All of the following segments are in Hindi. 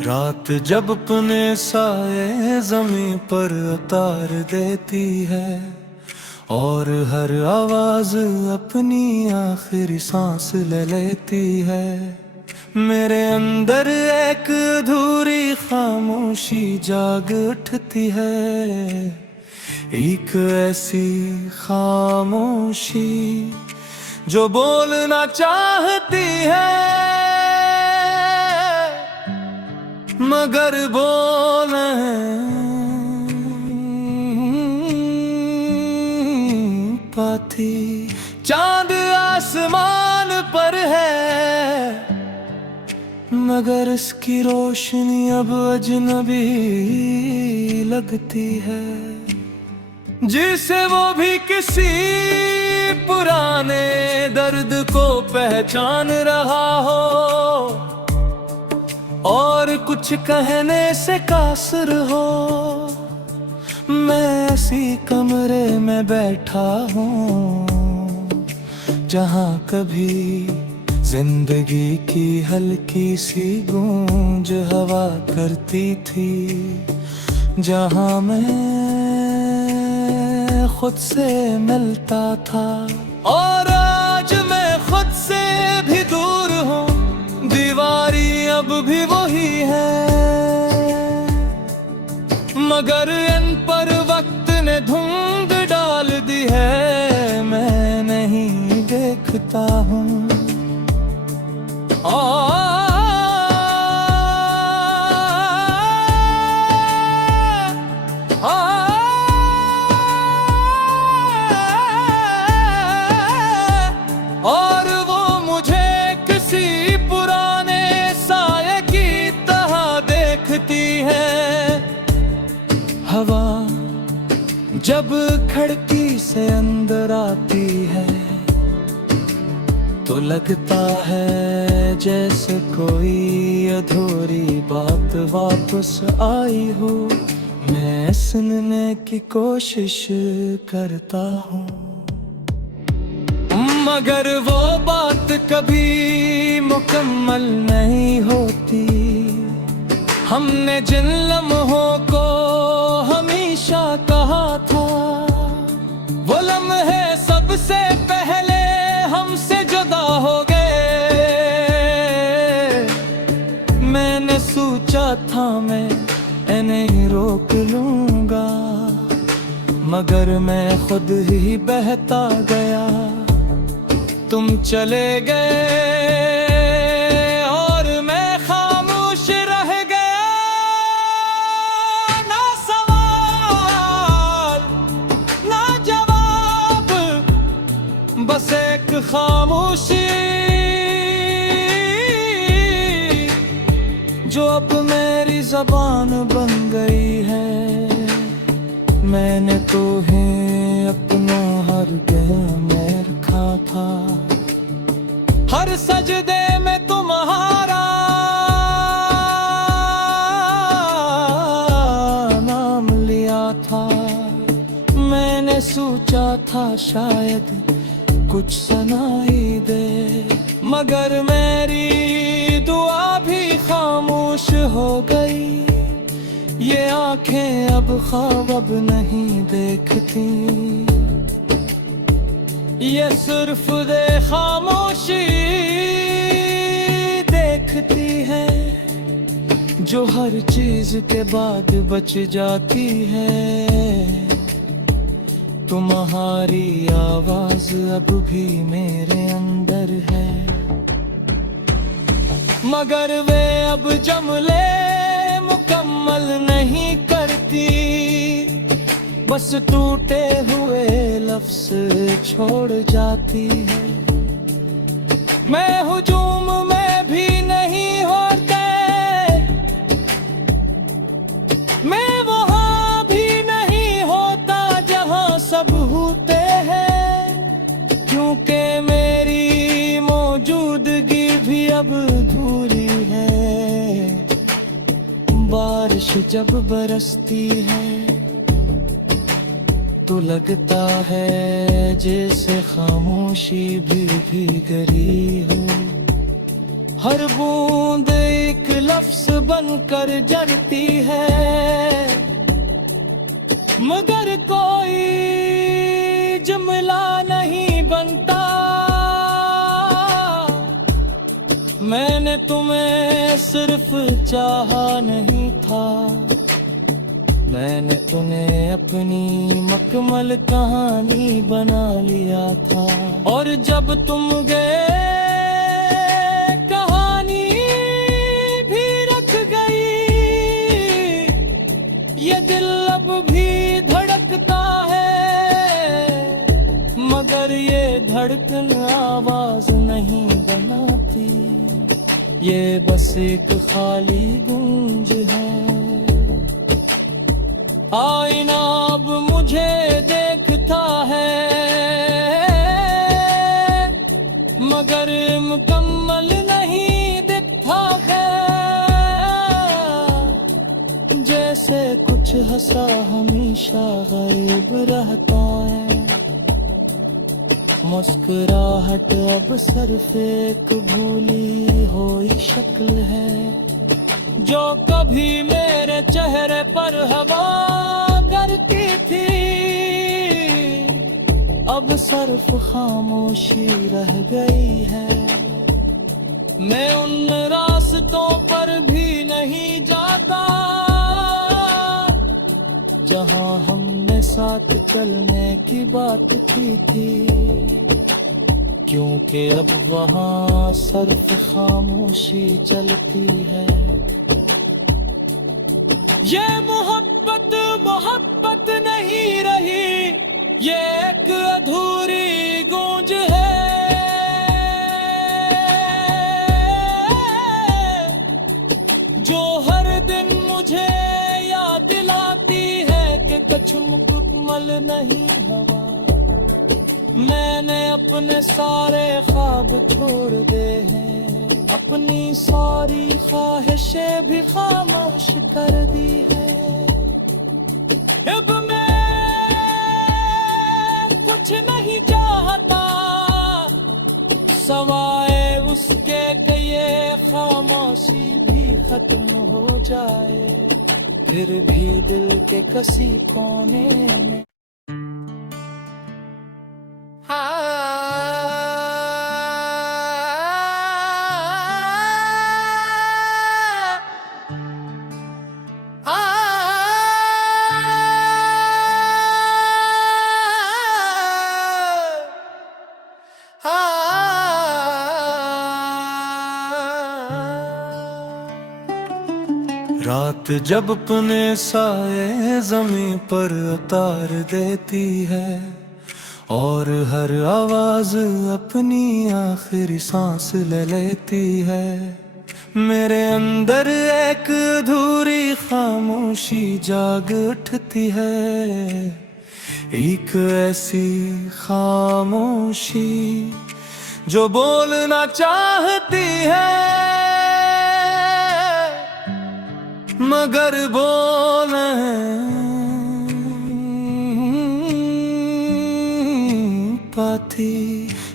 रात जब अपने साए ज़मीं पर उतार देती है और हर आवाज अपनी आखिरी सांस ले लेती है, मेरे अंदर एक अधूरी खामोशी जाग उठती है। एक ऐसी खामोशी जो बोलना चाहती है मगर बोल नहीं पाती। चांद आसमान पर है मगर इसकी रोशनी अब अजनबी लगती है, जिसे वो भी किसी पुराने दर्द को पहचान रहा हो और कुछ कहने से कासर हो। मैं ऐसी कमरे में बैठा हूँ जहाँ कभी जिंदगी की हल्की सी गूंज हवा करती थी, जहाँ मैं खुद से मिलता था और आज मैं खुद से भी दूर हूँ। दीवारी अब भी वही है मगर इन पर वक्त ने धुंध डाल दी है। मैं नहीं देखता हूँ और वो मुझे किसी पुराने साये की तरह देखती है। हवा जब खिड़की से अंदर आती है तो लगता है जैसे कोई अधूरी बात वापस आई हो। मैं सुनने की कोशिश करता हूँ मगर वो बात कभी मुकम्मल नहीं होती। हमने जिन लम्हों को हमेशा कहा था वो लम्हे सबसे पहले हमसे जुदा हो गए। मैंने सोचा था मैं इन्हें रोक लूंगा मगर मैं खुद ही बहता गया। तुम चले गए और मैं खामोश रह गया। ना सवाल ना जवाब, बस एक खामोशी जो अब मेरी ज़बान बन गई है। मैंने तो ही अपनों हर गम में रखा था, हर सजदे में तुम्हारा नाम लिया था। मैंने सोचा था शायद कुछ सुनाई दे मगर मेरी दुआ भी खामोश हो गई। ये आंखें अब ख्वाब नहीं देखती, ये सिर्फ खामोशी देखती है जो हर चीज के बाद बच जाती है। तुम्हारी आवाज अब भी मेरे अंदर है मगर वे अब जुमले मुकम्मल नहीं करती, बस टूटे हुए लफ्ज़ छोड़ जाती है। मैं हुजूम में भी नहीं होते, मैं वहाँ भी नहीं होता जहाँ सब होते हैं। जब बरसती है तो लगता है जैसे खामोशी भी भीगरी हो। हर बूंद एक लफ्ज बनकर जरती है, मगर कोई जुमला नहीं बनता। मैंने तुम्हें सिर्फ चाहा नहीं था, मैंने तुम्हें अपनी मकमल कहानी बना लिया था। और जब तुम गए कहानी भी रख गई, ये दिल अब भी धड़कता है, मगर ये धड़कन आवाज नहीं बनाती, ये बस एक खाली गूंज है। आईना अब मुझे देखता है, मगर मुकम्मल नहीं दिखता है। जैसे कुछ हंसा हमेशा गायब रहता है, मुस्कुराहट अब सिर्फ एक भूली हुई शक्ल है, जो कभी मेरे चेहरे पर हवा करती थी, अब सिर्फ खामोशी रह गई है। मैं उन रास्तों पर भी नहीं जाता जहां हमने साथ चलने की बात की थी, क्योंकि अब वहां सिर्फ खामोशी चलती है। ये मोहब्बत मोहब्बत नहीं रही, ये एक अधूरी गूंज है, जो हर दिन मुझे याद दिलाती है कि कुछ मुकम्मल नहीं हवा। मैंने अपने सारे ख्वाब छोड़ दे हैं, अपनी सारी ख्वाहिशें भी खामोश कर दी है। अब मैं कुछ नहीं चाहता सवाए उसके कि ये खामोशी भी खत्म हो जाए, फिर भी दिल के किसी कोने में रात जब अपने साए ज़मीं पर उतार देती है और हर आवाज अपनी आखिरी सांस ले लेती है, मेरे अंदर एक अधूरी खामोशी जाग उठती है। एक ऐसी खामोशी जो बोलना चाहती है मगर बोल पाती।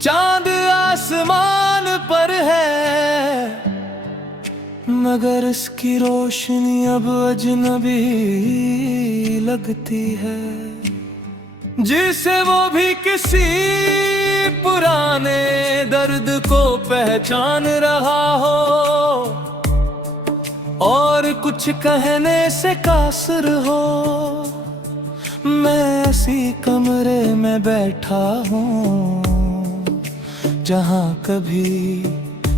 चांद आसमान पर है मगर इसकी रोशनी अब अजनबी लगती है, जिसे वो भी किसी पुराने दर्द को पहचान रहा हो और कुछ कहने से कासर हो। मैं ऐसी कमरे में बैठा हूँ जहाँ कभी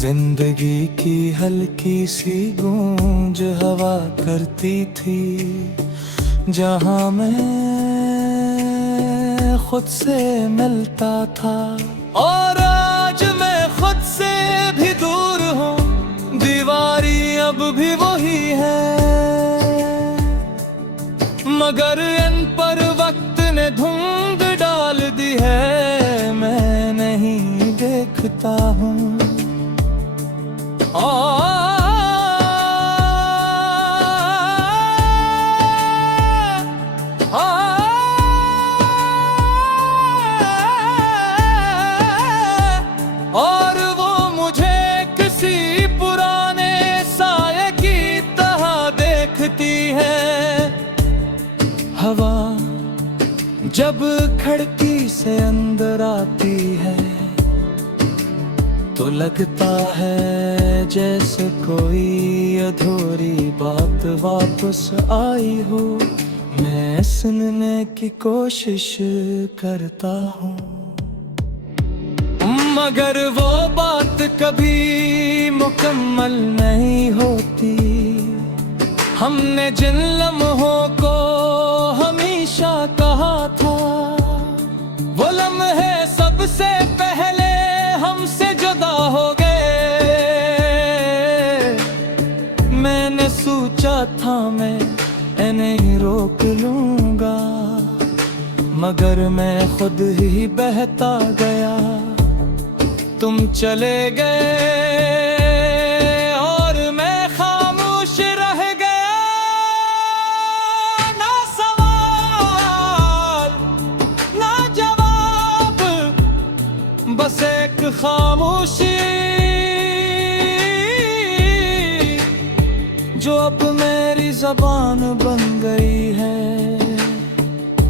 जिंदगी की हल्की सी गूंज हवा करती थी, जहाँ मैं खुद से मिलता था और आज मैं खुद से भी दूर हूँ। दीवारी अब भी वही है मगर इन पर वक्त ने धुंध डाल दी है, मैं नहीं देखता हूँ। जब खिड़की से अंदर आती है तो लगता है जैसे कोई अधूरी बात वापस आई हो। मैं सुनने की कोशिश करता हूँ, मगर वो बात कभी मुकम्मल नहीं होती। हमने जिन लम्हों को हमेशा कहा था, वो लम्हे सबसे पहले हमसे जुदा हो गए। मैंने सोचा था मैं इन्हें रोक लूंगा, मगर मैं खुद ही बहता गया। तुम चले गए और मैं खामोश रह गया। ना सवाल ना जवाब, बस एक खामोशी जो अब मेरी ज़बान बन गई है।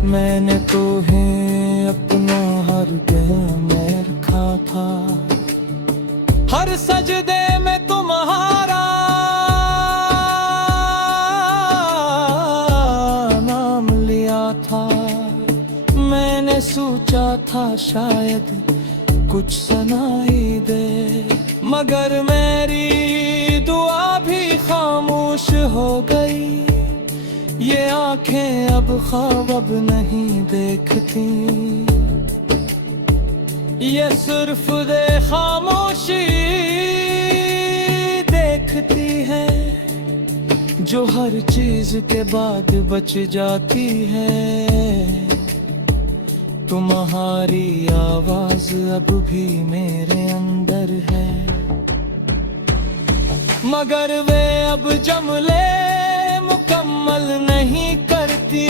मैंने तो ही अपनों हर गम में रखा था, हर सजदे में तुम्हारा नाम लिया था। मैंने सोचा था शायद कुछ सुनाई दे, मगर मेरी दुआ भी खामोश हो गई। ये आंखें अब ख्वाब अब नहीं देखती, ये सिर्फ खामोशी देखती है, जो हर चीज के बाद बच जाती है। तुम्हारी आवाज अब भी मेरे अंदर है, मगर वे अब जुमले मुकम्मल नहीं करती,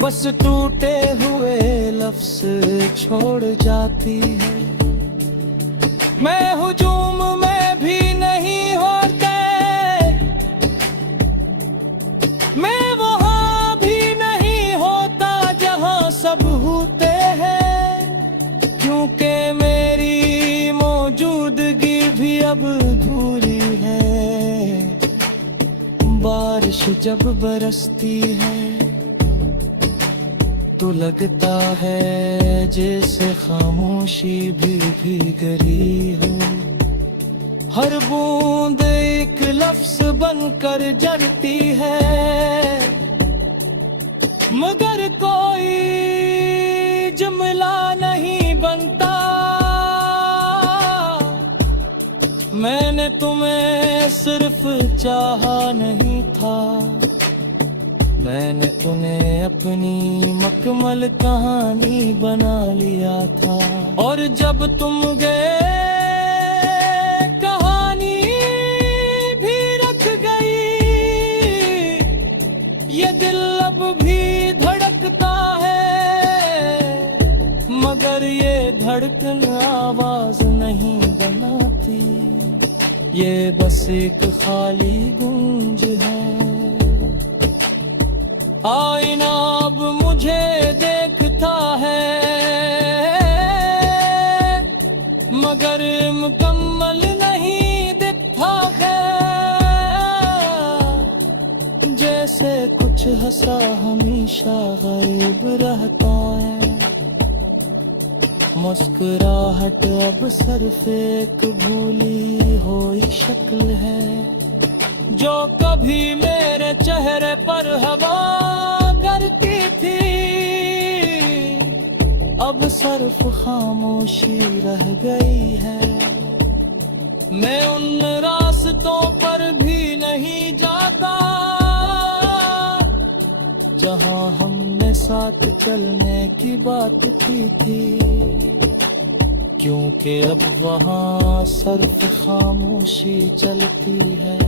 बस टूटे हुए लफ्ज़ छोड़ जाती है। मैं हुजूम में भी नहीं होते, मैं वहाँ भी नहीं होता जहाँ सब होते हैं, क्योंकि मेरी मौजूदगी भी अब अधूरी है। बारिश जब बरसती है तो लगता है जैसे खामोशी भी भीग रही हो। हर बूंद एक लफ्ज़ बनकर जरती है, मगर कोई जुमला नहीं बनता। मैंने तुम्हें सिर्फ चाहा नहीं था, मैंने तुम्हें अपनी मुकम्मल कहानी बना लिया था। और जब तुम गए कहानी भी रख गई, ये दिल अब भी धड़कता है, मगर ये धड़कन आवाज नहीं बनाती, ये बस एक खाली गूंज है। आईना अब मुझे देखता है, मगर मुकम्मल नहीं दिखता है। जैसे कुछ हंसा हमेशा गायब रहता है, मुस्कुराहट अब सिर्फ एक भूली हुई शक्ल है, जो कभी मेरे चेहरे पर हवा करती थी, अब सिर्फ खामोशी रह गई है। मैं उन रास्तों पर भी नहीं जाता जहां हमने साथ चलने की बात की थी, क्योंकि अब वहां सिर्फ खामोशी चलती है।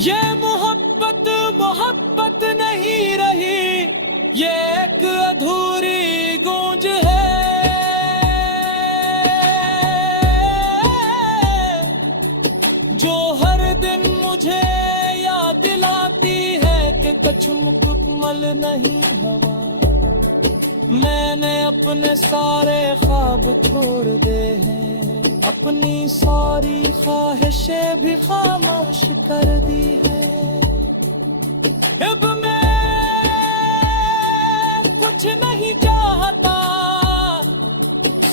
ये मोहब्बत मोहब्बत नहीं रही, ये एक अधूरी गूंज है, जो हर दिन मुझे याद दिलाती है कि कुछ मुकम्मल नहीं हवा। मैंने अपने सारे ख्वाब छोड़ दे हैं, अपनी सारी ख्वाहिशें भी खामोश कर दी है। अब मैं कुछ नहीं चाहता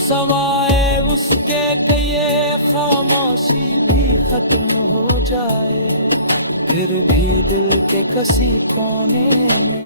सवाए उसके कि ये खामोशी भी खत्म हो जाए। फिर भी दिल के किसी कोने में